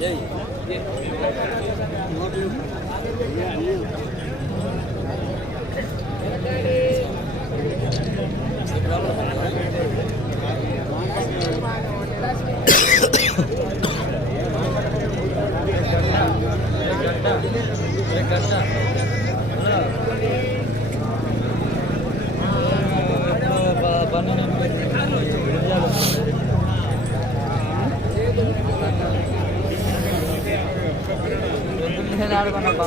Yeah. யார்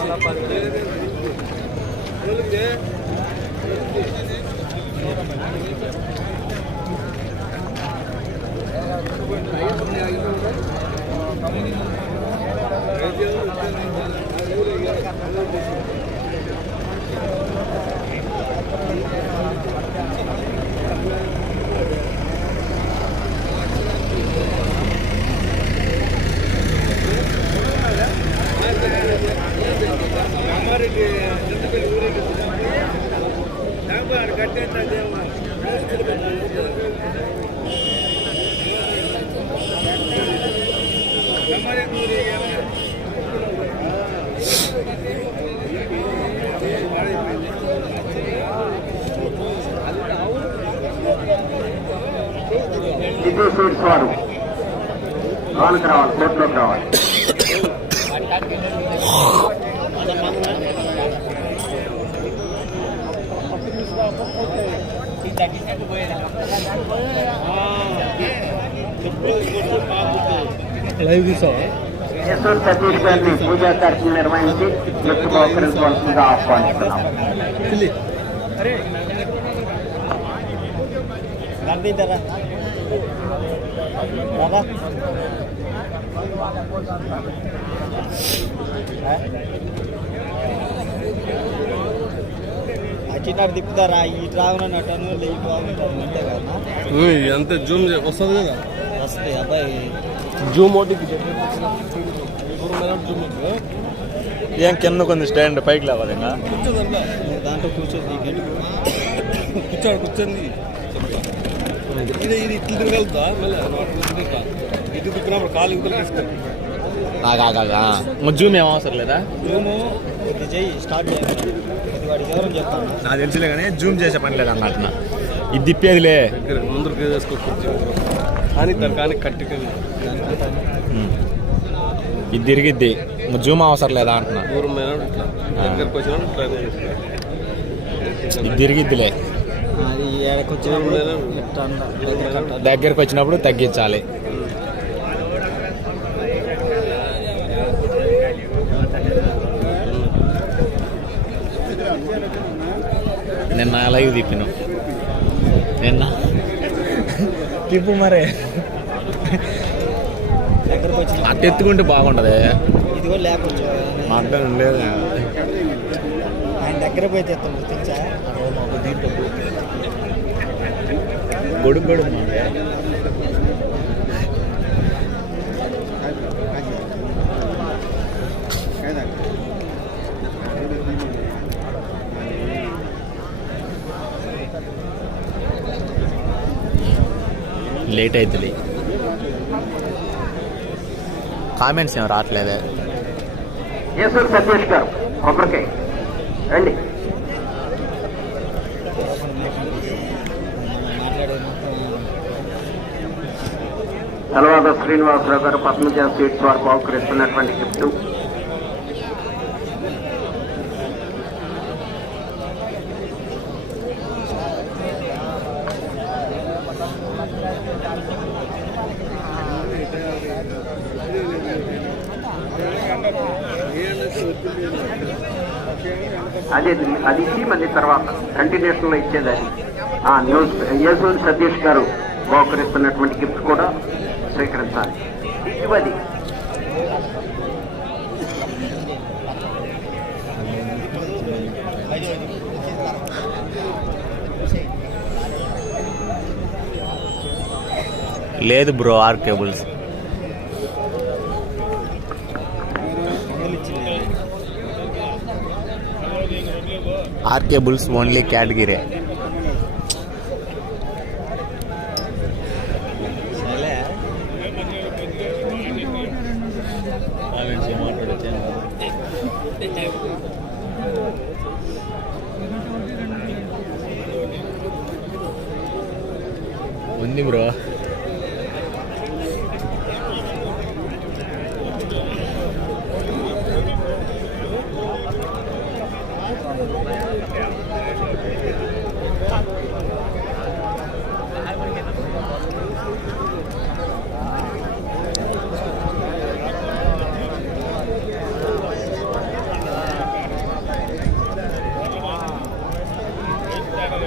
city seats వారు లోనికి రావాలి కోర్టులోకి రావాలి. లైవ్ తీసావా యశ్వర్ సతీష్ గారిని పూజా కార్యక్రమం నిర్వహించి గిఫ్ట్ బహుకరించవలసిందిగా ఆహ్వానిస్తున్నాం. చిన్నాడు తిప్పుతారా? ఈ ట్రావెల్ అట్టను ఈ ట్రావెల్ అంతే కదా అంతే జూమ్ వస్తుంది కదా? వస్తాయి అబ్బాయి. జూమ్ ఓటికి జూమ్ ఏం కింద కొంది స్టాండ్ పైకి లేవాలి ఇంకా? దాంట్లో కూర్చొని గంట కూర్చోడు కూర్చొని ఇది ఇది ఇట్లు తిరగలుగుతా మళ్ళీ ఇటు తిప్పినప్పుడు కాలు ఇద్దరు తీసుకో జూమ్ ఏం అవసరం లేదా? జూము స్టార్ట్ నాకు తెలిసిలే కానీ జూమ్ చేసే పని లేదు అన్నట్టు ఇది తిప్పేదిలే. కూర్చో కానీ కానీ కట్టి. ఇది తిరిగిద్ది. జూమ్ అవసరం లేదా అంటున్నా? దూరం దగ్గరకు వచ్చినా ఇది తిరిగిద్దిలే. దగ్గరకు వచ్చినప్పుడు తగ్గించాలి. నిన్న లైవ్ తిప్పిన. నిన్న. తిప్పు మరే. అట్ట ఎత్తుకుంటే బాగుంటది. ఇది కూడా లేకపోవచ్చు అడ్డం లేదు. ఆయన దగ్గర పోయి తెస్తాం తెచ్చా గొడుగు లేట్ అవుతుంది కామెంట్స్ ఏం రావట్లేదే? సతీష్ గారు. కొబ్బరికాయ రండి. తర్వాత శ్రీనివాసరావు గారు పద్మజ స్వీట్స్ వారు బహుకరిస్తున్నటువంటి గిఫ్ట్. అదే అది ఇచ్చి మళ్ళీ తర్వాత కంటిన్యూషన్లో ఇచ్చేది అది. న్యూస్ యశ్వంత్ సతీష్ గారు బహుకరిస్తున్నటువంటి గిఫ్ట్ కూడా స్వీకరించాలి ఇవ్వది లేదు bro R cables R cables only category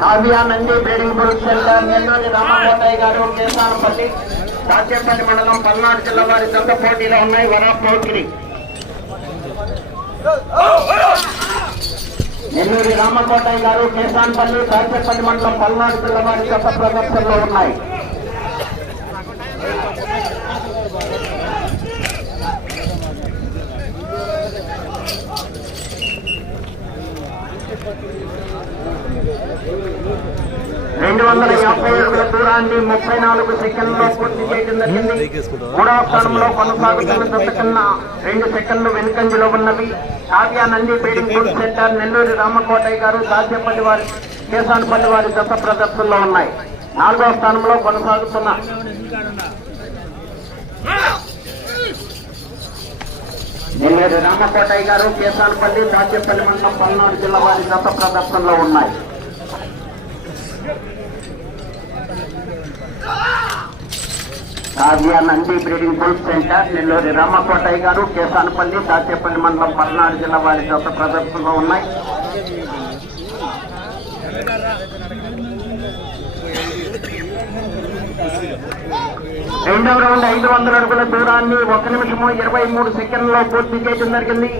Kavya Nandi breeding bull centre Nelluri Ramakotayya garu Kesanapalli Dachepalli మండలం పల్నాడు జిల్లా వారి జంట పోటీలో ఉన్నాయి. వరాపోకిరి నెల్లూరి రామకోటయ్య గారు కేసానపల్లి దాచేపల్లి మండలం పల్నాడు జిల్లా వారి జంట ప్రదర్శనలో ఉన్నాయి. రెండు వందల యాభై అడుగుల దూరాన్ని ముప్పై నాలుగు సెకండ్లో పూర్తి చేయడం జరిగింది. మూడవ స్థానంలో కొనసాగుతున్న కన్నా రెండు సెకండ్లు వెనుకంజలో ఉన్నవి. Kavya Nandi breeding food centre Nelluri Ramakotayya garu Dachepalli వారి కేసానపల్లి వారి జత ప్రదర్శనలో ఉన్నాయి. నాలుగవ స్థానంలో కొనసాగుతున్న నెల్లూరి రామకోటయ్య గారు కేసానపల్లి దాచేపల్లి మండలం పల్నాడు జిల్లా వారి జత ప్రదర్శనలో ఉన్నాయి. Kavya Nandi breeding group centre Nelluri Ramakotayya garu Kesanapalli Dachepalli మండలం పల్నాడు జిల్లా వారి జత ప్రదర్శనలో ఉన్నాయి. రెండవ రౌండ్ ఐదు వందల అడుగుల దూరాన్ని ఒక నిమిషము ఇరవై మూడు సెకండ్లో పూర్తి చేయడం జరిగింది.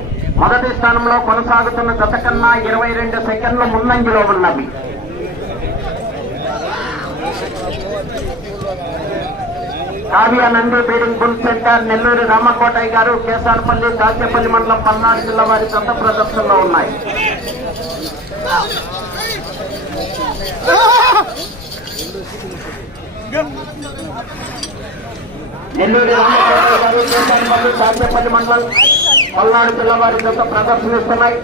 మొదటి స్థానంలో కొనసాగుతున్న గత కన్నా ఇరవై రెండు సెకండ్లు ముందంజలో ఉన్నవి. Kavya breeding bull centre Nellore Ramakotayya garu Kesarapalli Kachepalli మండలం పల్నాడు జిల్లా వారి సొంత ప్రదర్శనలో ఉన్నాయి. నెల్లూరు రామకోటయ్య గారు కేసారపల్లి దాచేపల్లి మండలం పల్నాడు జిల్లా వారి సొంత ప్రదర్శనిస్తున్నాయి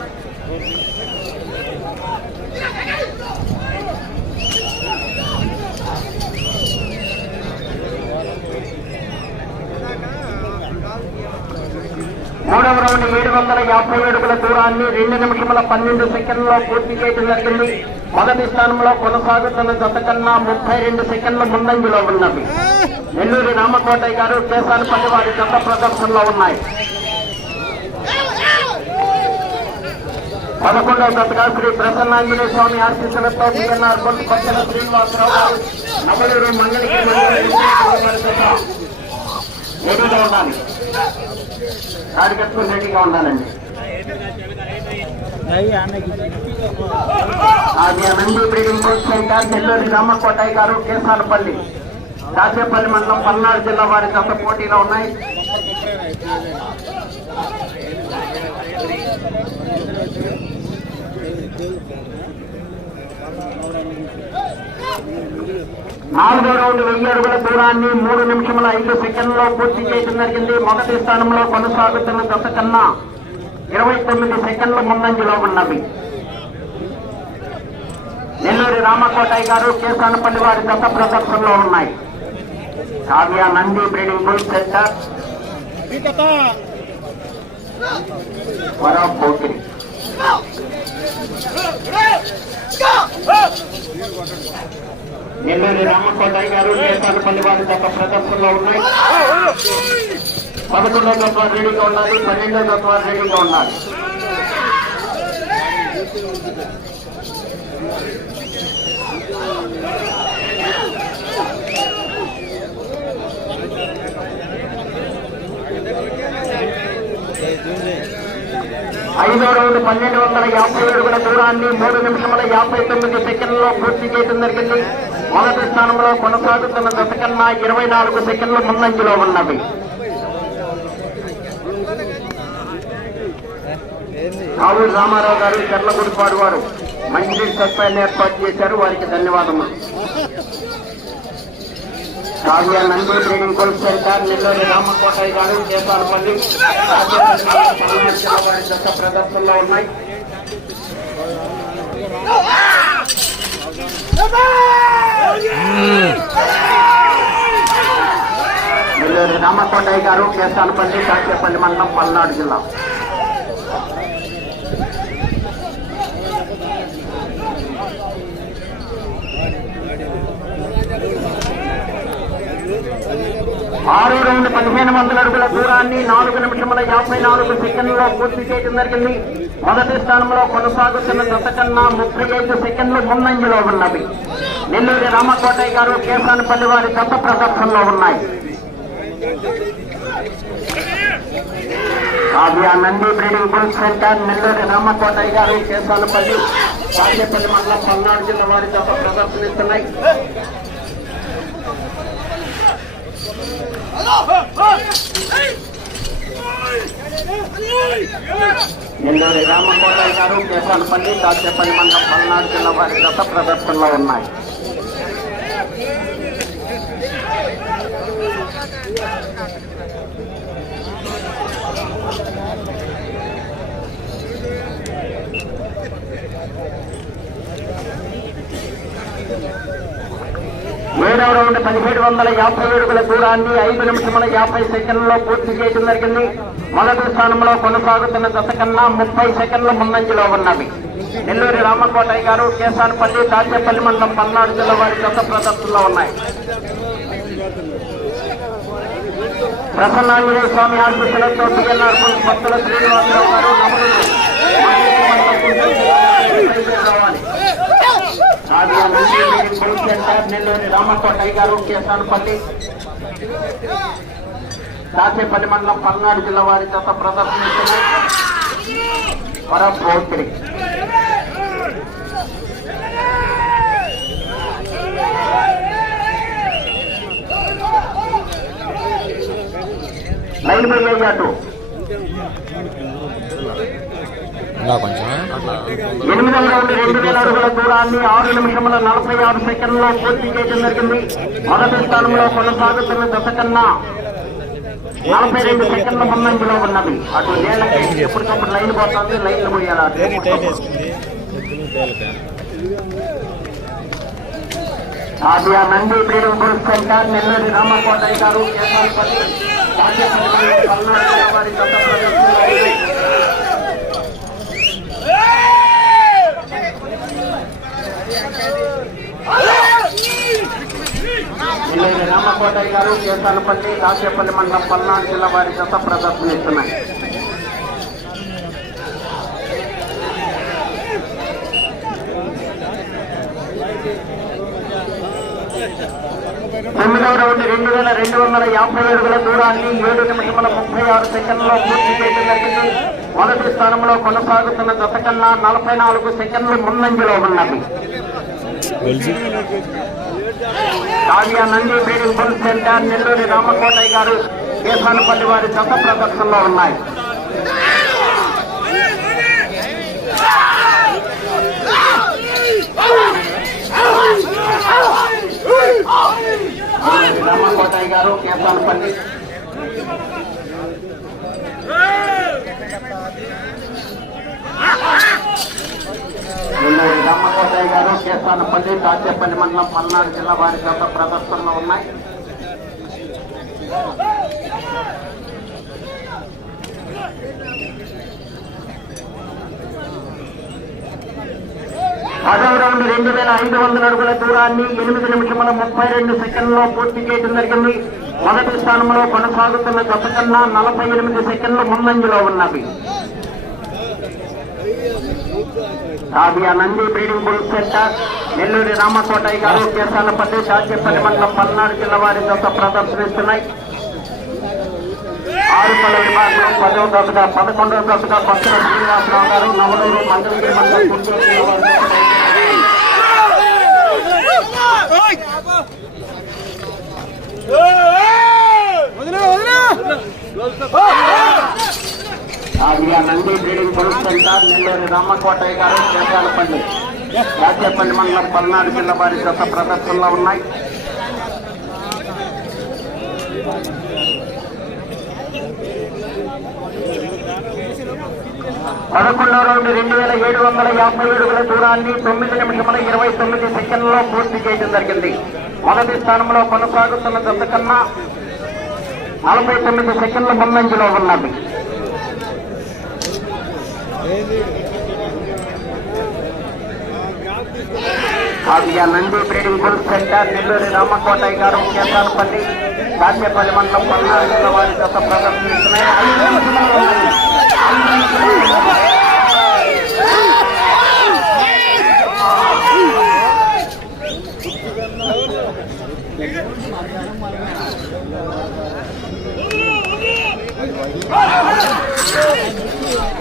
మూడవ రౌండ్ ఏడు వందల యాభై వేడుకల దూరాన్ని రెండు నిమిషముల పన్నెండు సెకండ్లో పూర్తి చేయడం జరిగింది. మొదటి స్థానంలో కొనసాగుతున్న జత కన్నా ముప్పై రెండు సెకండ్ల ముందంజలో ఉన్నవి. నెల్లూరి రామకోటయ్య గారు కేసానపల్లి వారి జత ప్రదర్శనలో ఉన్నాయి. పదకొండవ జతగా శ్రీ ప్రసన్నాంజనేయ స్వామి ఆశీస్సులతో బిఎన్ఆర్ బొల్లు పచ్చల శ్రీనివాసరావు గారు నవలూరు మంగళగిరి మండలం ఉండాలి కార్యకర్తలు రెడీగా ఉండాలండి. అది నంది బ్రీడింగ్ కోచ్ సెంటర్ నెల్లూరి రామకోటయ్య గారు కేసాలపల్లి దాచేపల్లి మండలం పల్నాడు జిల్లా వారి గత పోటీలో ఉన్నాయి. నాలుగో రౌండ్ వెయ్యి అడుగుల దూరాన్ని మూడు నిమిషముల ఐదు సెకండ్లో పూర్తి చేయడం జరిగింది. మొదటి స్థానంలో కొనసాగుతున్న దశ కన్నా ఇరవై తొమ్మిది సెకండ్ల ముందంజలో ఉన్నవి. నెల్లూరి రామకోటయ్య గారు కేసానపల్లి వారి దశ ప్రదర్శనలో ఉన్నాయి. Kavya Nandi breeding bull centre. వరా పోకిరి నెల్లూరి రామకోటయ్య గారు నేతాలపల్లి వారి గత ప్రదర్శనలో ఉన్నాయి. పదకొండో తత్వ రెడీగా ఉండాలి పన్నెండో తత్వ రెడీగా ఉండాలి. ఐదో రౌండ్ పన్నెండు వందల యాభై అడుగుల దూరాన్ని మూడు నిమిషముల యాభై తొమ్మిది సెకండ్లో పూర్తి చేయడం జరిగింది. మొదటి స్థానంలో కొనసాగుతున్న దశ కన్నా ఇరవై నాలుగు సెకండ్లు ముందంజలో ఉన్నవి. ఏంది కావు రామారావు గారు చెర్లగుడిపాడు వారు మంచి సత్పాన్ని ఏర్పాటు చేశారు. వారికి ధన్యవాదములు. కావ్య నంది ట్రైనింగ్ కోల్ సెంటర్ నెల్లూరి రామకోటయ్య గారు దేశాలపల్లి వారి దశ ప్రదర్శనలో ఉన్నాయి. రామకొండయ్య గారు కేశాలపల్లి కాచేపల్లి మండలం పల్నాడు జిల్లా. ఆరు రౌండ్ పదిహేను వందల అడుగుల దూరాన్ని నాలుగు నిమిషముల యాభై నాలుగు సెకండ్లలో పూర్తి చేయడం జరిగింది. మొదటి స్థానంలో కొనసాగుతున్న దశ కన్నా ముప్పై ఐదు సెకండ్లు ముందంజలో ఉన్నవి. నెల్లూరి రామకోటయ్య గారు కేసానపల్లి వారి గత ప్రదర్శనలో ఉన్నాయి. Kavya Nandi breeding bull centre Nelluri Ramakotayya garu Kesanapalli Kasepalli మండలం పల్నాడు జిల్లా వారి గత ప్రదర్శనిస్తున్నాయి. నెల్లూరి రామకోటయ్య గారు కేసానపల్లి కాసేపల్లి మండలం పల్నాడు జిల్లా వారి గత ప్రదర్శనలో ఉన్నాయి. ఏడవ రౌండ్ పదిహేడు వందల యాభై ఏడుగుల దూరాన్ని ఐదు నిమిషముల యాభై సెకండ్లలో పూర్తి చేయడం జరిగింది. మొదటి స్థానంలో కొనసాగుతున్న దశ కన్నా ముప్పై సెకండ్ల ముందంజలో ఉన్నవి. నెల్లూరి రామకోటయ్య గారు కేసానపల్లి దాచేపల్లి మండలం పల్నాడు జిల్లా వారి గత ప్రదర్శనలో ఉన్నాయి. ప్రసన్నాంజనేయ స్వామి ఆశీస్సులతో టిఎన్ఆర్ భక్తుల శ్రీనివాసరావు గారు నమరులు రావాలి ఆదియ సెంటర్ నెల్లూరి రామకోటయ్య కేసానపల్లి దాచేపల్లి మండలం పల్నాడు జిల్లా వారి చేత ప్రదర్శిస్తున్నారు పరపోత్రి లైన్ అటు ఇంకా కొంచెం. ఎనిమిదవ రౌండ్ రెండు వేల అడుగుల దూరాన్ని ఆరు నిమిషముల నలభై ఆరు సెకండ్లలో పూర్తి చేయడం జరిగింది. మొదటి స్థానంలో కొనసాగుతున్న దశ కన్నా నలభై రెండు సెకండ్ల ముందంజలో ఉన్నది. అటు నేలకి ఎప్పటికప్పుడు లైన్ పోతుంది లైన్ పోయాలి ఆదియ Nandi breeding bull centre Nelluri Ramakotayya garu కేశాలపల్లి Rajya Sabha Palnadu జిల్లా వారి గత ప్రదర్శనలో ఉన్నాయి. నెల్లూరి రామకోటయ్య గారు కేసాలపల్లి రాజ్యపల్లి మండలం పల్నాడు జిల్లా వారి గత ప్రదర్శనిస్తున్నాయి. తొమ్మిదవ రౌండ్ రెండు వేల రెండు వందల యాభై అడుగుల దూరాన్ని ఏడు నిమిషముల ముప్పై ఆరు సెకండ్లో పూర్తి చేయడం జరిగింది. మొదటి స్థానంలో కొనసాగుతున్న దశ కన్నా నలభై నాలుగు సెకండ్లు ముందంజలో ఉన్నది Kavya Nandi breeding bull centre Nelluri Ramakotayya garu Kesanapalli వారి గత ప్రదర్శనలో ఉన్నాయి. రామకోటయ్య గారు కేసానపల్లి నెల్లూరి రామకోటయ్య గారు తాచేపల్లి మండలం పల్నాడు జిల్లా వారి గత ప్రదర్శనలో ఉన్నాయి. పదవ రౌండ్ రెండు వేల ఐదు వందల అడుగుల దూరాన్ని ఎనిమిది నిమిషముల ముప్పై రెండు సెకండ్లో పూర్తి చేయడం జరిగింది. మొదటి స్థానంలో కొనసాగుతున్న గత కన్నా నలభై ఎనిమిది సెకండ్లు ముందంజలో ఉన్నవి. Rabia Nandi breeding bull centre Nelluri Ramakotayya garu కేసాలపల్లి Dachepalli మండలం పల్నాడు జిల్లా వారి దశ ప్రదర్శనిస్తున్నాయి. ఆరుపల్ల విభాగంలో పదవ దశగా పదకొండవ దశగా పక్కన శ్రీనివాసరావు గారు నవలూరు మంగళగిరి మండలం గుంటూరు జిల్లా వారి Nandi breeding bull centre Nellore Ramakotayya garu Chesalapalli Rajapalli మండలం పల్నాడు జిల్లా వారి గత ప్రదర్శనలో ఉన్నాయి. పదకొండవ రౌండ్ రెండు వేల ఏడు వందల యాభై ఏడుగుల దూరాన్ని తొమ్మిది నిమిషముల ఇరవై తొమ్మిది సెకండ్లో పూర్తి చేయడం జరిగింది. మొదటి స్థానంలో కొనసాగుతున్న జత కన్నా నలభై తొమ్మిది సెకండ్ల ముందంజలో ఉన్నది. Kavya Nandi breeding bull centre Nelluri Ramakotayya గారు కేంద్రాలపల్లి దాచేపల్లి మండలం పల్నాడు వారి గత ప్రదర్శనిస్తున్నాయి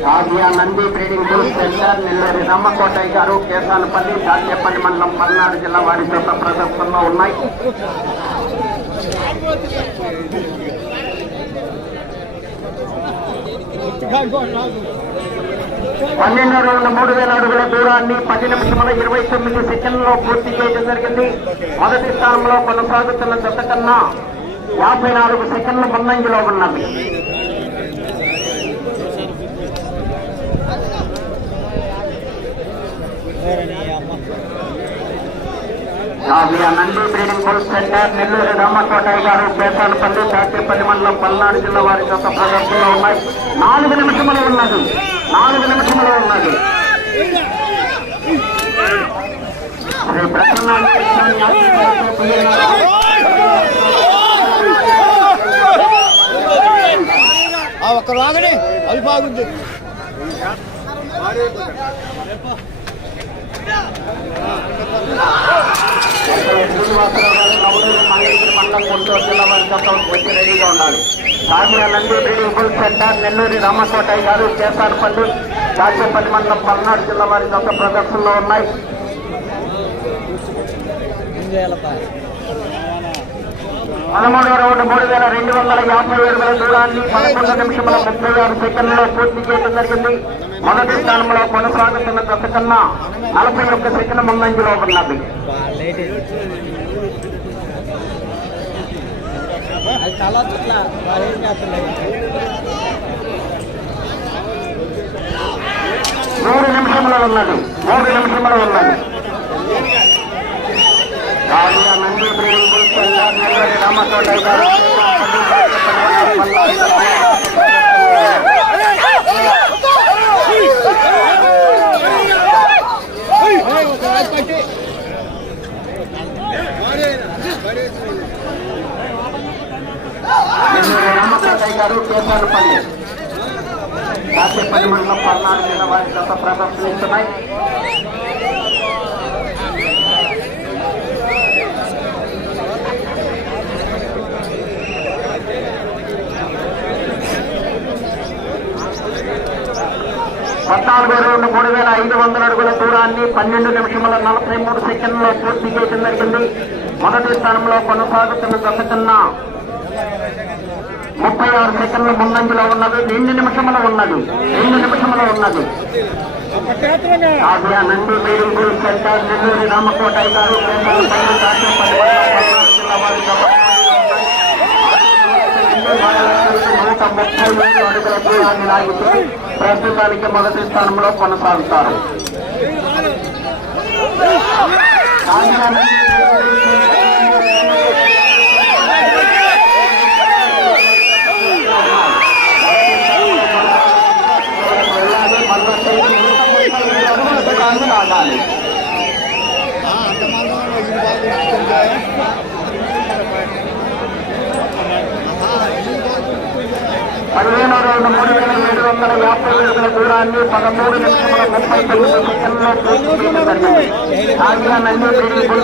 ఐదు Nandi breeding group centre Nelluri Ramakotayya గారు కేసాలపల్లి దాచేపల్లి మండలం పల్నాడు జిల్లా వారి గత ప్రదర్శనలో ఉన్నాయి. పన్నెండు రోజుల మూడు వేల అడుగుల దూరాన్ని పది నిమిషముల ఇరవై తొమ్మిది సెకండ్లలో పూర్తి చేయడం జరిగింది. మొదటి స్థానంలో కొనసాగుతున్న జత కన్నా యాభై నాలుగు సెకండ్ల ముందంజలో ఉన్నది Nandi breeding bull centre Nellore Ramakotayya garu Pesalapalli Dachepalli మండలం పల్నాడు జిల్లా వారి గత ప్రదర్శనలో ఉన్నాయి. నాలుగు నిమిషములు ఉన్నది. నాలుగు నిమిషములు ఉన్నది. శ్రీ ప్రసన్న ఒక్క రాగనే అది బాగుంది. Yeah. మండలం గుంటూరు జిల్లా వారి వచ్చి రెడీగా ఉండాలి Kakinada Nandi ready bull centre Nelluri Ramakotayya garu Kesarapalli Dachepalli మండలం పల్నాడు జిల్లా వారి యొక్క ప్రదర్శనలో ఉన్నాయి పదమూడవ రౌండ్ మూడు వేల రెండు వందల యాభై ఏడుగుల దూరాన్ని పదకొండు నిమిషముల ముప్పై ఆరు సెకండ్లలో పూర్తి చేయడం జరిగింది. మొదటి స్థానంలో కొనసాగుతున్న దశ కన్నా నలభై ఒక్క సెకండ్ ముందంజలో ఉన్నది. మూడు నిమిషంలో ఉన్నది. మూడు నిమిషంలో ఉన్నది. బుల్ గారు నెల్లూరి గారు కాసేపల్లి మండలం పల్నాడు జిల్లా వారి గత ప్రదర్శిస్తున్నాయి నాలుగో రౌండ్ మూడు వేల ఐదు వందల అడుగుల దూరాన్ని పన్నెండు నిమిషముల నలభై మూడు సెకండ్లో పూర్తి చేయడం జరిగింది. మొదటి స్థానంలో కొనసాగుతున్న దశ ముప్పై ఆరు సెకండ్ల ముందంజలో ఉన్నది. రెండు నిమిషముల ఉన్నది. రెండు నిమిషముల ఉన్నది. Asia Nandi breeding centre Nelluri Ramakotayya గారు నూట ముప్పై ఏడు అడుగుల దూరాన్ని లాగితే ప్రస్తుతానికి మొదటి స్థానంలో కొనసాగుతారు ఆసియా నంది వెళ్ళాలి మళ్ళీ చేసి నూట ముప్పై ఏడు అడుగుల దూరాన్ని లాగాలి పదిహేను రౌండ్ మూడు వేల ఏడు వందల యాభై అడుగుల దూరాన్ని పదమూడు నిమిషముల ముప్పై తొమ్మిది సెకండ్లో పూర్తి చేయడం జరిగింది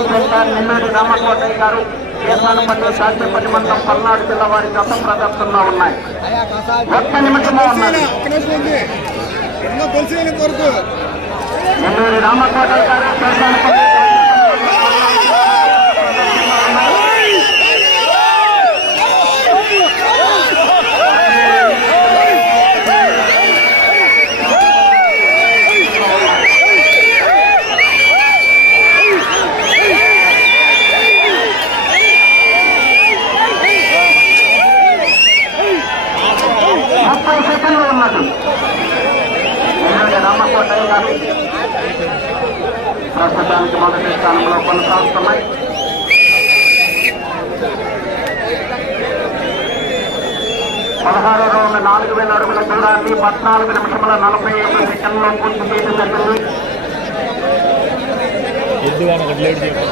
సెంటర్ నెల్లూరి రామకోటయ్య గారు కేసానపల్లి శాస్త్రపల్లి మండలం పల్నాడు జిల్లా వారి గత ప్రదర్శనలో ఉన్నాయి. ఒక్క నిమిషము ఉన్నది. నెల్లూరి రామకోట గారు కేసానపల్లి ముప్పై సెకండ్లు ఉన్నది నెల్లూరి రామకోటయ్య గారు ప్రస్తుతానికి మొదటి స్థానంలో కొనసాగుతున్నాయి పదహారు రౌండ్ నాలుగు వేల అడుగుల దూరాన్ని పద్నాలుగు నిమిషముల నలభై ఐదు సెకండ్లో పూర్తి చేయడం జరిగింది ఎద్దుగా ఒకటి లేట్ చేయడం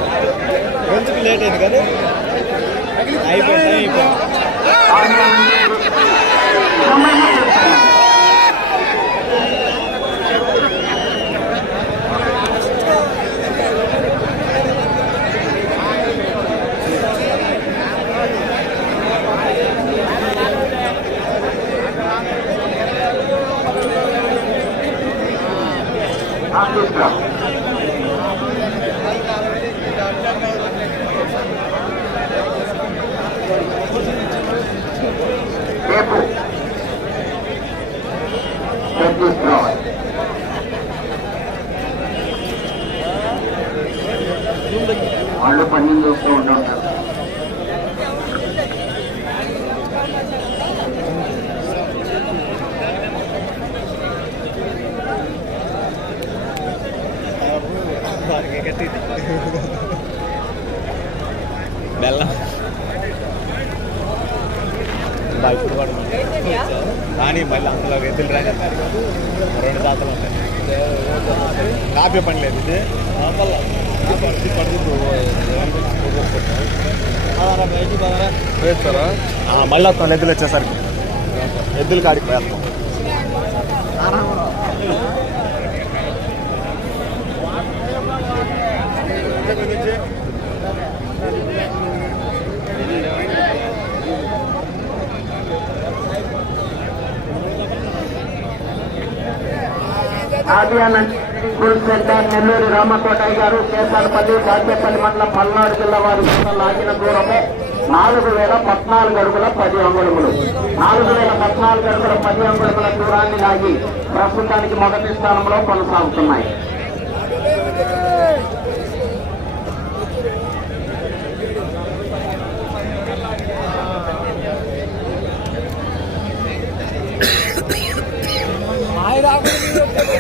ఎందుకు లేట్ అయింది కదా అయిపోయింది అయిపోయింది చేశారు. ఛత్తీస్గఢ్ వాళ్ళు పని చేస్తూ ఉంటారు బెల్లం. కానీ మళ్ళీ అందులో ఎద్దులు రాని రెండు తాతలు ఉంటాయి కాపీ పని లేదు ఇది. ఆ, మళ్ళీ వస్తాం ఎద్దులు వచ్చేసరికి. ఎద్దులు కాడికి పోయేస్తాం. ఆదియాన స్కూల్ సెంటర్ నెల్లూరు రామకోటయ్య గారు కేసాలపల్లి బాధ్యపల్లి మండలం పల్నాడు జిల్లా వారి లాగిన దూరము నాలుగు వేల పద్నాలుగు అడుగుల పది అంగుళములు. నాలుగు వేల పద్నాలుగు అడుగుల పది అంగుళముల దూరాన్ని లాగి ప్రస్తుతానికి మొదటి స్థానంలో కొనసాగుతున్నాయి.